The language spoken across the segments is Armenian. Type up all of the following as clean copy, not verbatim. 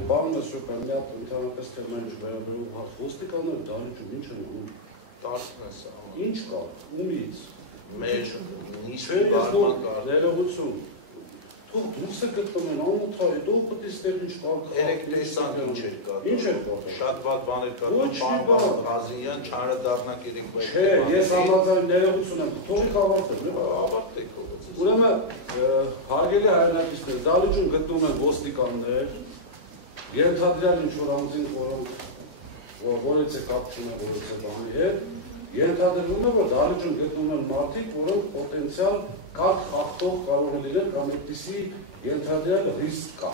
Բանը սուպեր մի հատ ընդհանրապես թեման վերաբերող ոստիկանները դահլիճում ինչ են ունում։ Տարածքն է սա։ Ինչ կա, ումից։ Մեր նիստի բարման կարգ։ Ներողություն։ Թող դուրս է գտնում են անոթարի, դու պետք է ստեղ ինչ կարգ։ Երեք տեսան ինչ էր կա։ Ինչ էր կա։ Շատ վատ բաներ կա։ Պարոն Ղազարյան չարադառնանք երեք բայց։ Չէ, ես համաձայն ներողություն եմ, թողի ավարտել։ Ավարտեք ով։ Ուրեմն հարգելի հայրենակիցներ, դահլիճում գտնում են ոստիկաններ, ենթադրյալ ինչ-որ անձին, որից է կապ չունեն, որից է բանի հետ, ենթադրվում է, որ դահլիճում գտնում են մարդիկ, որոնք պոտենցիալ կարգ խախտող կարող է լինել կամ այդպիսի ենթադրյալ ռիսկ կա։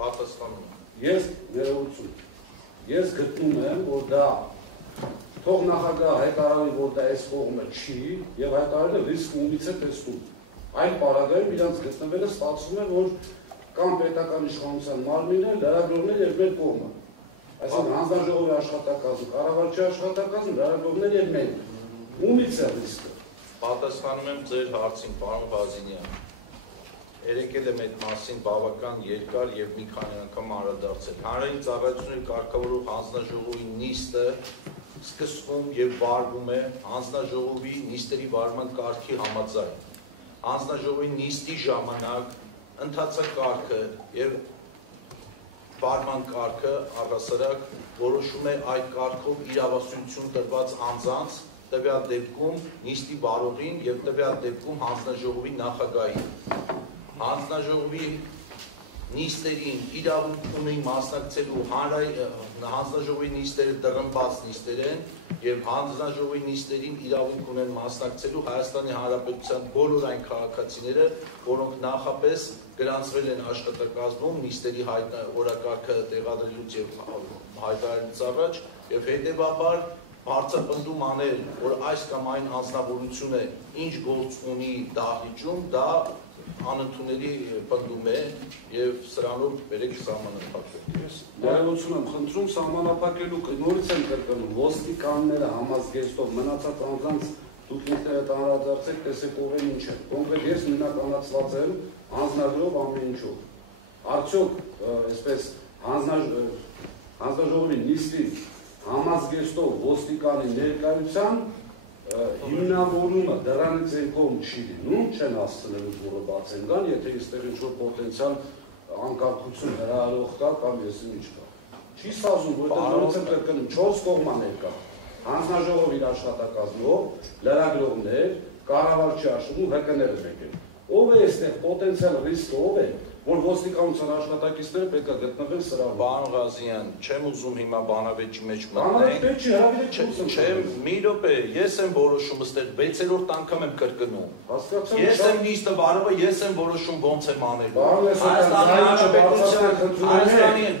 Պատասխանում։ Ես ներողություն։ Ես գտնում եմ, որ դա թող նախագահ հայտարարի, որ դա այս կողմը չի, եւ հայտարարել ռիսկ ումից է տեսնում։ Այն պարագայում իրանց գտնվելը ստացվում է, որ կամ պետական իշխանության մարմինը, լրագրողներ եւ մեր կողմը։ Այսինքն հանձնաժողովի աշխատակազմը, կառավարչի աշխատակազմը, լրագրողներ եւ մենք։ Ումից է ռիսկը։ Պատասխանում եմ ձեր հարցին, պարոն Ղազարյան։ Երեկել եմ այդ մասին բավական երկար եւ մի քանի անգամ անդրադարձել։ Հանրային ծառայությունների կարգավորող հանձնաժողովի նիստը սկսվում եւ վարվում է հանձնաժողովի նիստերի վարման կարգի համաձայն։ Հանձնաժողովի նիստի ժամանակ ընթացակարգը եւ վարման կարգը առհասարակ որոշում է այդ կարգով իրավասություն տրված անձանց, տվյալ դեպքում նիստի վարողին եւ տվյալ դեպքում հանձնաժողովի նախագահին։ Հանձնաժողովի նիստերին իրավունք ունի մասնակցելու հանձնաժողովի նիստերը դղմբած նիստեր են եւ հանձնաժողովի նիստերին իրավունք ունեն մասնակցելու Հայաստանի Հանրապետության բոլոր այն քաղաքացիները, որոնք նախապես գրանցվել են աշխատակազմում նիստերի օրակարգը տեղադրելուց եւ հայտարարելուց առաջ եւ հետեւաբար բարձրապնդում անել, որ այս կամ այն անձնավորությունը ինչ գործ ունի դահլիճում, դա անընդունելի պնդում է եւ սրանով բերեք սահմանափակել։ Ես ներողություն եմ խնդրում սահմանափակելու նորից եմ կրկնում ոստիկանները համազգեստով մնացած անձանց դուք ինքներդ անդրադարձեք տեսեք ով են ինչ են։ Կոնկրետ ես նույնականացված եմ հանձնաժողով ամեն ինչով։ Արդյոք այսպես հանձնաժողովի նիստի համազգեստով ոստիկանի ներկայության հիմնավորումը դրանից այն կողմ չի լինում, չեն հասցնելու որը բաց են գան, եթե այստեղ ինչ-որ պոտենցիալ անկարգություն հրահարող կա կամ եսին ինչ կա։ Չի սազում, որտեղ նորից եմ կրկնում, 4 կողմաներ կա, հանձնաժողով իր աշխատակազմով, լրագրողներ, կառավարչի աշխատում, ՀԿ-ները եկել։ Ով է այստեղ պոտենցիալ ռիսկը, ով է, որ ոստիկանության աշխատակիցները պետք է գտնվեն սրահում։ Պարոն Ղազարյան, չեմ ուզում հիմա բանավեճի մեջ մտնենք։ Չեմ, մի րոպե, ես եմ որոշում ըստեղ 6-րդ անգամ եմ կրկնում։ Ես եմ նիստը վարողը, ես եմ որոշում ոնց եմ անելու։ Հայաստանի Հանրապետության,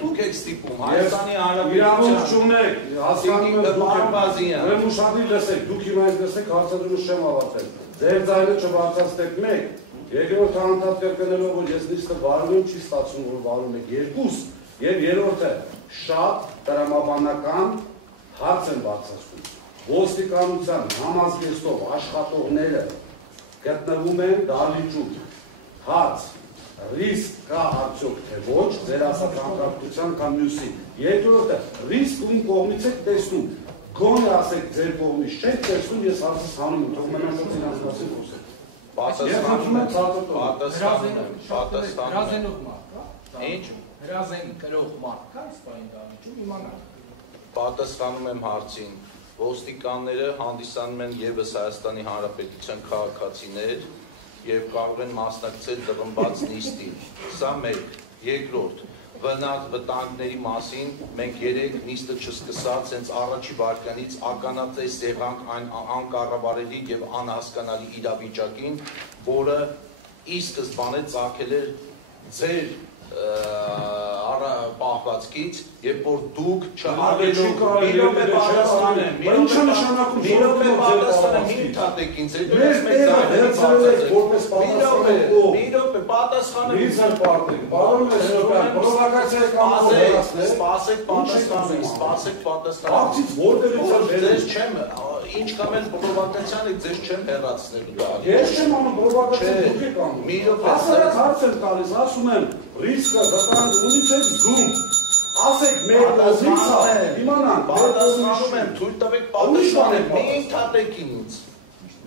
դուք եք ստիպում, Հայաստանի Հանրապետության։ Պարոն Ղազարյան։ Ուրեմն ուշադիր լսեք, դուք հիմա լսեք, հարցադրումը չեմ ավարտել։ Ձեր ձայնը չբարձրացնեք մեկ։ Երկրորդ անդադ կրկնելով, որ ես նիստը վարում եմ, չի ստացվում, որ վարում եք երկուս, եւ երրորդը շատ տրամաբանական հարց են բարձրացնում։ Ոստիկանության համազգեստով աշխատողները գտնվում են դահլիճում։ Հարց, ռիսկ կա արդյոք թե ոչ, ձեր ասած անկարգության կամ մյուսի։ Երկրորդը, ռիսկ ում կողմից եք տեսնում։ Գոնե ասեք ձեր կողմից չեք տեսնում, ես հարցս հանում եմ, թող մնացած իրենց մասին խոսեք։ Պատասխանում եմ։ Ինչ։ Հրազեն կրող մարդ կա իսպային դահլիճում իմանալ։ Պատասխանում եմ հարցին։ Ոստիկանները հանդիսանում են եւս Հայաստանի Հանրապետության քաղաքացիներ եւ կարող են մասնակցել դղմբած նիստին։ Սա մեկ։ Երկրորդ, վտանգների մասին մենք երեք նիստը չսկսած հենց առաջի վարքյանից ականատես եղանք այն անկառավարելի եւ անհասկանալի իրավիճակին, որը ի սկզբանե ծագել էր ձեր պահվածքից, երբ որ դուք չհարգելով մի րոպե պատասխանեմ, մի րոպե պատասխանեմ, պատասխանը Ինձ էլ պարտեք, բարոն Մեսրոպյան, պրովոկացիա կամ սպասեք պատասխանին, սպասեք պատասխանին։ Աղջից որտեղից է Ձեզ չեմ, ինչ կամ էլ պրովոկացիան եք, ձեզ չեմ հեռացնելու դա։ Ես չեմ անում պրովոկացիա, դուք եք անում։ Մի րոպե, Ասարած հարց եմ տալիս, ասում եմ, ռիսկը վտանգ ունից եք զգում։ Ասեք մեր կողմից է, իմանանք, պատասխանում եմ, թույլ տվեք պատասխանեք, մի ընդհատեք ինձ։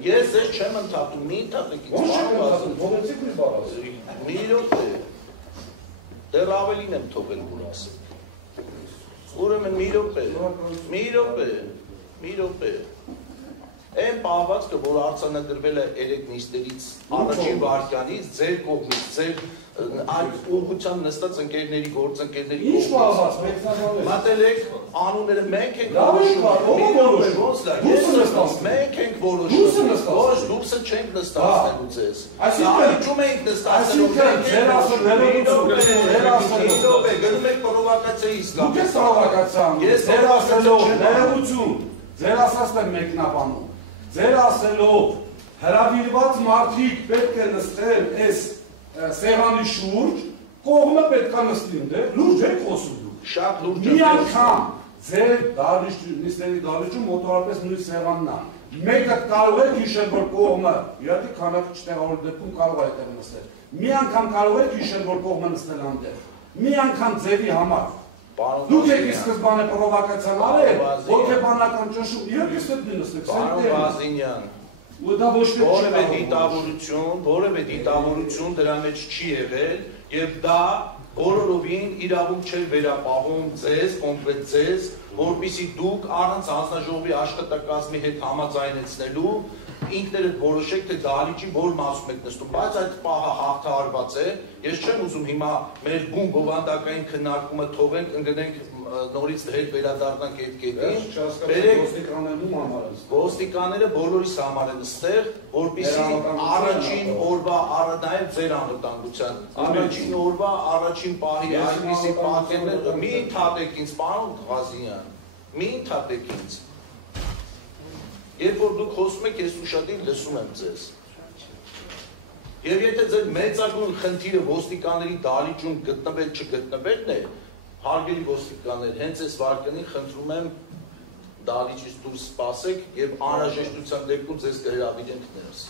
Ես ձեզ չեմ ընդհատում, մի ընդհատեք ինձ։ Ո՞նց չեք ընդհատում, թողեցիք ինձ բառ ասել։ Մի րոպե։ Դեռ ավելին եմ թողել որ ասեմ։ Ուրեմն մի րոպե։ Այն պահվածքը, որ արձանագրվել է 3 նիստերից առաջին վարքյանից, ձեր կողմից, ձեր այդ ուղղությամբ նստած ընկերների, գործընկերների Ինչ պահված, մեկնաբանեք։ Մտելեք, անունները մենք ենք մենք ենք որոշում, ոչ դուրսը չենք նստացնելու ձեզ։ Այսինքն էինք նստացնելու, գնում եք պրովոկացիայի ներողություն, ձեր ասածն եք մեկնաբանում, ձեր ասելով հրավիրված մարդիկ պետք է նստեն այս սեղանի շուրջ, կողմը պետք է նստին, լուրջ եք խոսում դուք։ Շատ լուրջ մի անգամ ձեր նիստերի դահլիճում մոտավորապես նույն սեղանն է։ Մեկը կարող եք հիշել, որ կողմը, իհարկե քանակը չտեղավորել դեպքում կարող է այդտեղ նստել։ Մի անգամ կարող եք հիշել, որ կողմը նստել այնտեղ։ Մի անգամ ձևի համար։ Դուք եք սկզբանը պրովոկացիան արել, հոգեբանական ճնշում, իհարկե ստեփի նստեք։ Պարոն Բազինյան, որևէ դիտավորություն դրա մեջ չի եղել եւ դա բոլորովին իրավունք չէ վերապահում ձեզ, կոնկրետ ձեզ, որպեսզի դուք առանց հանձնաժողովի աշխատակազմի հետ համաձայնեցնելու ինքներդ որոշեք թե դահլիճի որ մասում եք նստում, բայց այդ պահը հաղթահարված է, ես չեմ ուզում հիմա մեր բուն բովանդակային քննարկումը թողենք, ընկնենք նորից հետ վերադառնանք այդ կետին, ոստիկանները բոլորիս համար են ստեղ, որպեսզի առաջին օրվա նաև ձեր անվտանգության, առաջին օրվա առաջին պահի այսպիսի պատկերներ մի ընդհատեք ինձ, պարոն Ղազարյան, մի ընդհատեք ինձ։ Երբ որ դուք խոսում եք, ես ուշադիր լսում եմ ձեզ։ Եվ եթե ձեր մեծագույն խնդիրը ոստիկանների դահլիճում գտնվել չգտնվելն է, հարգելի ոստիկաններ, հենց այս վարքյանին խնդրում եմ դահլիճից դուրս սպասեք եւ անհրաժեշտության դեպքում ձեզ կհրավիրենք ներս։